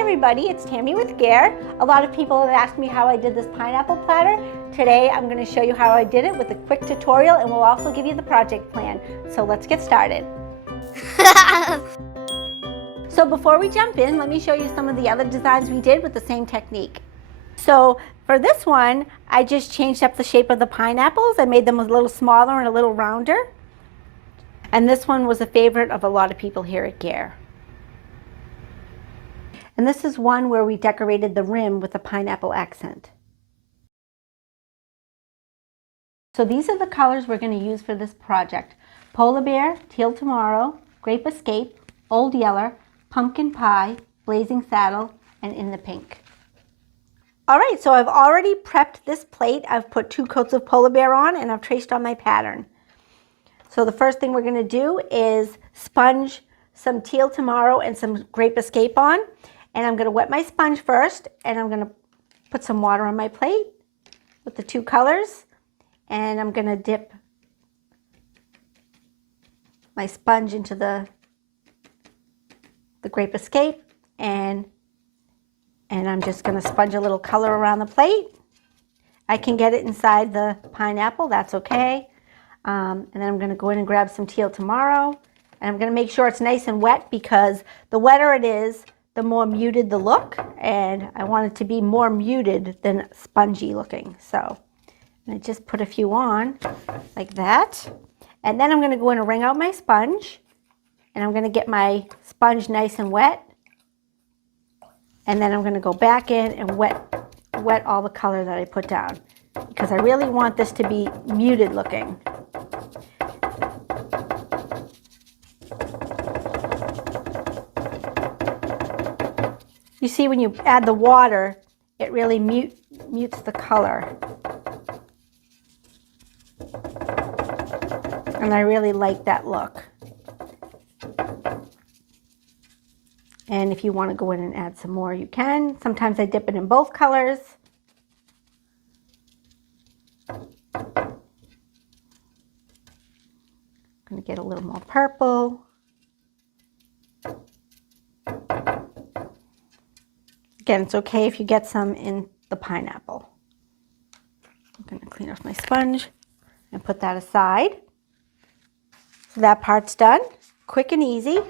everybody, it's Tammy with Gare. A lot of people have asked me how I did this pineapple platter. Today I'm going to show you how I did it with a quick tutorial, and we'll also give you the project plan. So let's get started. So before we jump in, let me show you some of the other designs we did with the same technique. So for this one, I just changed up the shape of the pineapples. I made them a little smaller and a little rounder. And this one was a favorite of a lot of people here at Gare. And this is one where we decorated the rim with a pineapple accent. So these are the colors we're going to use for this project. Polar Bear, Teal Tomorrow, Grape Escape, Old Yeller, Pumpkin Pie, Blazing Saddle, and In the Pink. Alright, so I've already prepped this plate. I've put 2 coats of Polar Bear on and I've traced on my pattern. So the first thing we're going to do is sponge some Teal Tomorrow and some Grape Escape on. And I'm going to wet my sponge first, and I'm going to put some water on my plate with the 2 colors. And I'm going to dip my sponge into the Grape Escape, and I'm just going to sponge a little color around the plate. I can get it inside the pineapple, that's okay. And then I'm going to go in and grab some Teal Tomorrow. And I'm going to make sure it's nice and wet, because the wetter it is, the more muted the look, and I want it to be more muted than spongy looking. So I'm going to just put a few on like that, and then I'm going to go in and wring out my sponge, and I'm going to get my sponge nice and wet, and then I'm going to go back in and wet all the color that I put down, because I really want this to be muted looking. You see, when you add the water, it really mutes the color. And I really like that look. And if you want to go in and add some more, you can. Sometimes I dip it in both colors. I'm going to get a little more purple. Again, it's okay if you get some in the pineapple. I'm going to clean off my sponge and put that aside. So that part's done, quick and easy.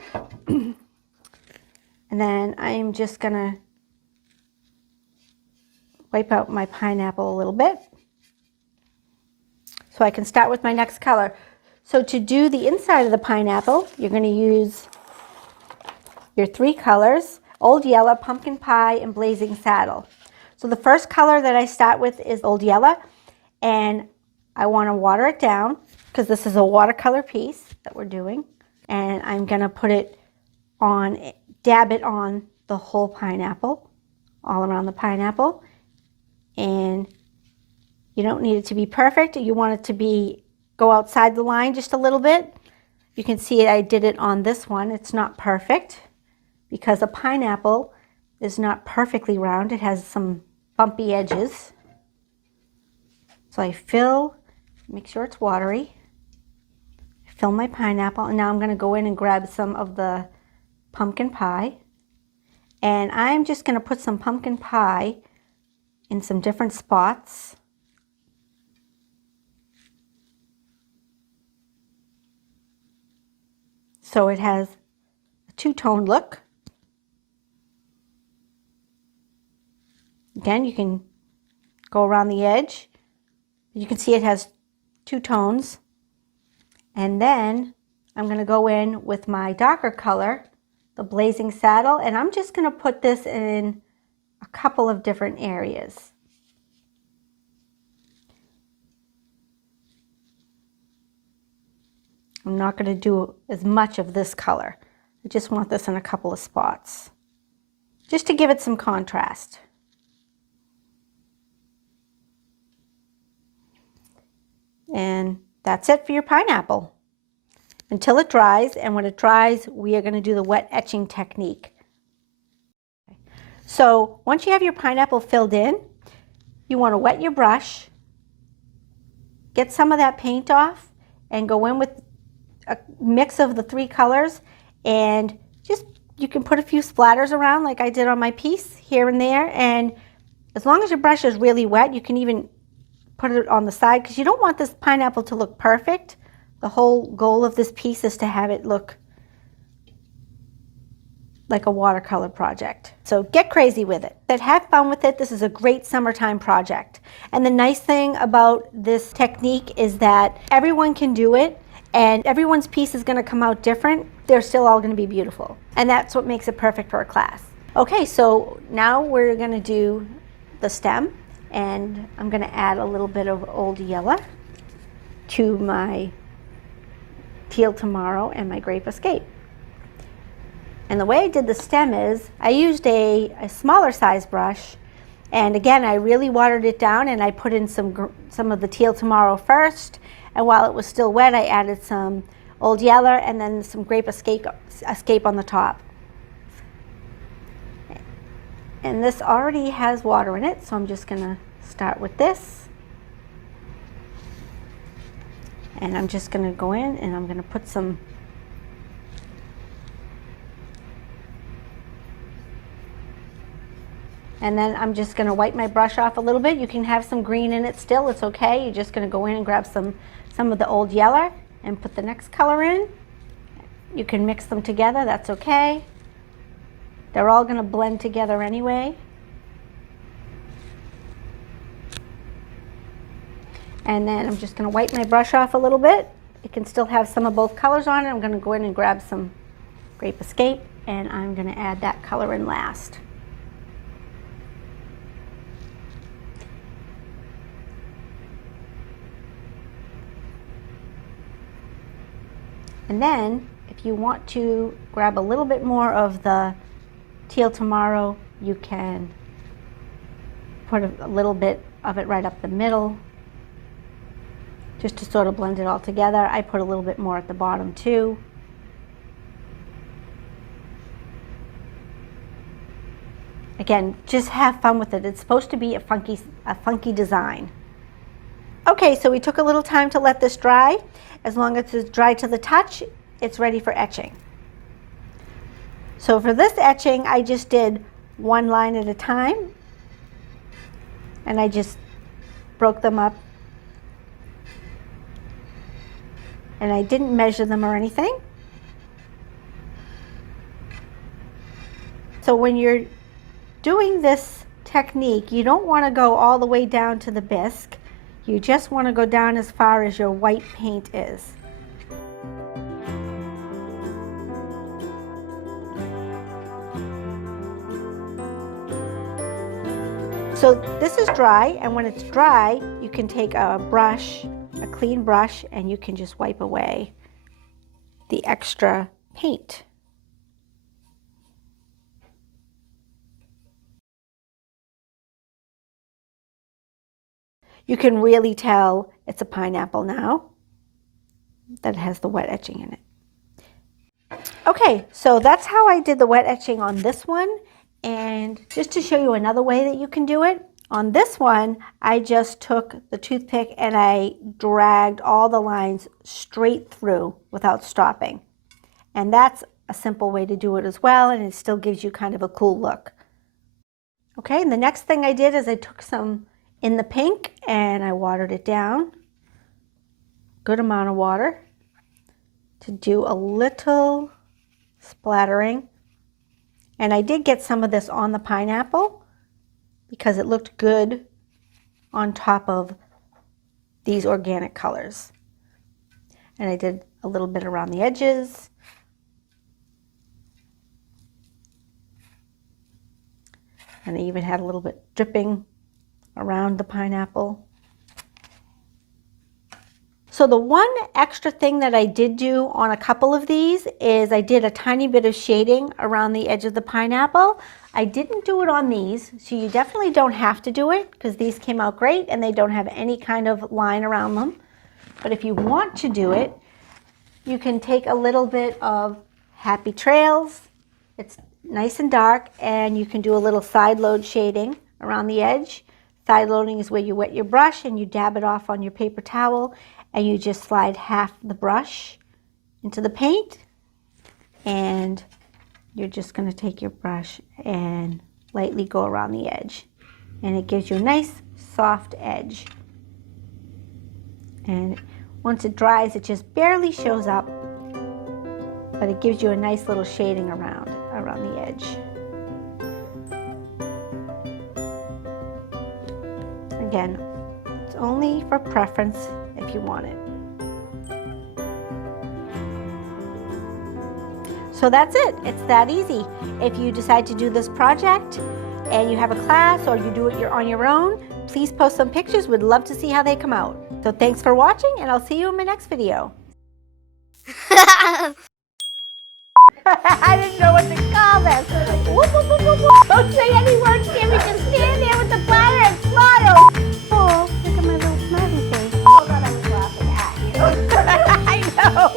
And then I'm just going to wipe out my pineapple a little bit so I can start with my next color. So to do the inside of the pineapple, you're going to use your 3 colors. Old Yeller, Pumpkin Pie, and Blazing Saddle. So the first color that I start with is Old Yeller, and I want to water it down because this is a watercolor piece that we're doing, and I'm going to put it on, dab it on the whole pineapple, all around the pineapple. And you don't need it to be perfect. You want it to go outside the line just a little bit. You can see I did it on this one. It's not perfect, because a pineapple is not perfectly round. It has some bumpy edges. So I make sure it's watery. I fill my pineapple, and now I'm going to go in and grab some of the pumpkin pie. And I'm just going to put some pumpkin pie in some different spots. So it has a 2-tone look. Again, you can go around the edge. You can see it has 2 tones. And then I'm going to go in with my darker color, the Blazing Saddle, and I'm just going to put this in a couple of different areas. I'm not going to do as much of this color. I just want this in a couple of spots, just to give it some contrast. And that's it for your pineapple until it dries. And when it dries, we are going to do the wet etching technique. So once you have your pineapple filled in, you want to wet your brush, get some of that paint off, and go in with a mix of the 3 colors and just you can put a few splatters around like I did on my piece here and there, and as long as your brush is really wet, you can even put it on the side because you don't want this pineapple to look perfect. The whole goal of this piece is to have it look like a watercolor project. So get crazy with it. But have fun with it. This is a great summertime project. And the nice thing about this technique is that everyone can do it, and everyone's piece is going to come out different. They're still all going to be beautiful. And that's what makes it perfect for a class. Okay, so now we're going to do the stem, and I'm going to add a little bit of Old Yeller to my Teal Tomorrow and my Grape Escape. And the way I did the stem is I used a smaller size brush, and again I really watered it down, and I put in some of the Teal Tomorrow first, and while it was still wet I added some Old Yeller and then some Grape Escape on the top. And this already has water in it, so I'm just going to start with this. And I'm just going to go in and I'm going to put some and then I'm just going to wipe my brush off a little bit. You can have some green in it still, it's okay. You're just going to go in and grab some of the Old Yeller and put the next color in. You can mix them together, that's okay. They're all going to blend together anyway. And then I'm just going to wipe my brush off a little bit. It can still have some of both colors on it. I'm going to go in and grab some Grape Escape, and I'm going to add that color in last. And then, if you want to grab a little bit more of the Teal Tomorrow, you can put a little bit of it right up the middle, just to sort of blend it all together. I put a little bit more at the bottom too. Again, just have fun with it. It's supposed to be a funky design. Okay, so we took a little time to let this dry. As long as it's dry to the touch, it's ready for etching. So for this etching, I just did one line at a time, and I just broke them up, and I didn't measure them or anything. So when you're doing this technique, you don't want to go all the way down to the bisque. You just want to go down as far as your white paint is. So this is dry, and when it's dry, you can take a brush, a clean brush, and you can just wipe away the extra paint. You can really tell it's a pineapple now that it has the wet etching in it. Okay, so that's how I did the wet etching on this one. And just to show you another way that you can do it, on this one, I just took the toothpick and I dragged all the lines straight through without stopping. And that's a simple way to do it as well, and it still gives you kind of a cool look. Okay, and the next thing I did is I took some in the pink and I watered it down, good amount of water, to do a little splattering. And I did get some of this on the pineapple because it looked good on top of these organic colors. And I did a little bit around the edges. And I even had a little bit dripping around the pineapple. So the one extra thing that I did do on a couple of these is I did a tiny bit of shading around the edge of the pineapple. I didn't do it on these, so you definitely don't have to do it because these came out great and they don't have any kind of line around them. But if you want to do it, you can take a little bit of Happy Trails. It's nice and dark, and you can do a little side load shading around the edge. Side loading is where you wet your brush and you dab it off on your paper towel, and you just slide half the brush into the paint and you're just going to take your brush and lightly go around the edge. And it gives you a nice soft edge. And once it dries, it just barely shows up, but it gives you a nice little shading around the edge. Again, it's only for preference if you want it. So that's it. It's that easy. If you decide to do this project and you have a class or you do it on your own, please post some pictures. We'd love to see how they come out. So thanks for watching, and I'll see you in my next video. I didn't know what to call this. Whoop, whoop, whoop, whoop, whoop. Don't say any words, Timmy. Just stand there with the platter and smile. Oh, look at my little smiley face. Oh, God, I was laughing at you. I know.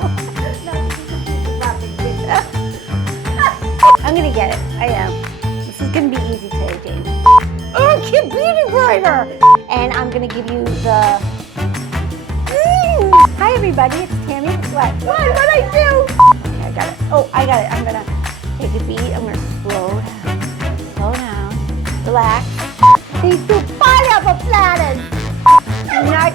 I'm going to get it. I am. This is going to be easy today, James. Oh, cute beauty blender. And I'm going to give you the... Hi, everybody. It's Tammy. What? What'd I do? Okay, I got it. Oh, I got it. I'm going to take a beat. I'm going to slow down. Relax. These two pineapple platters. Not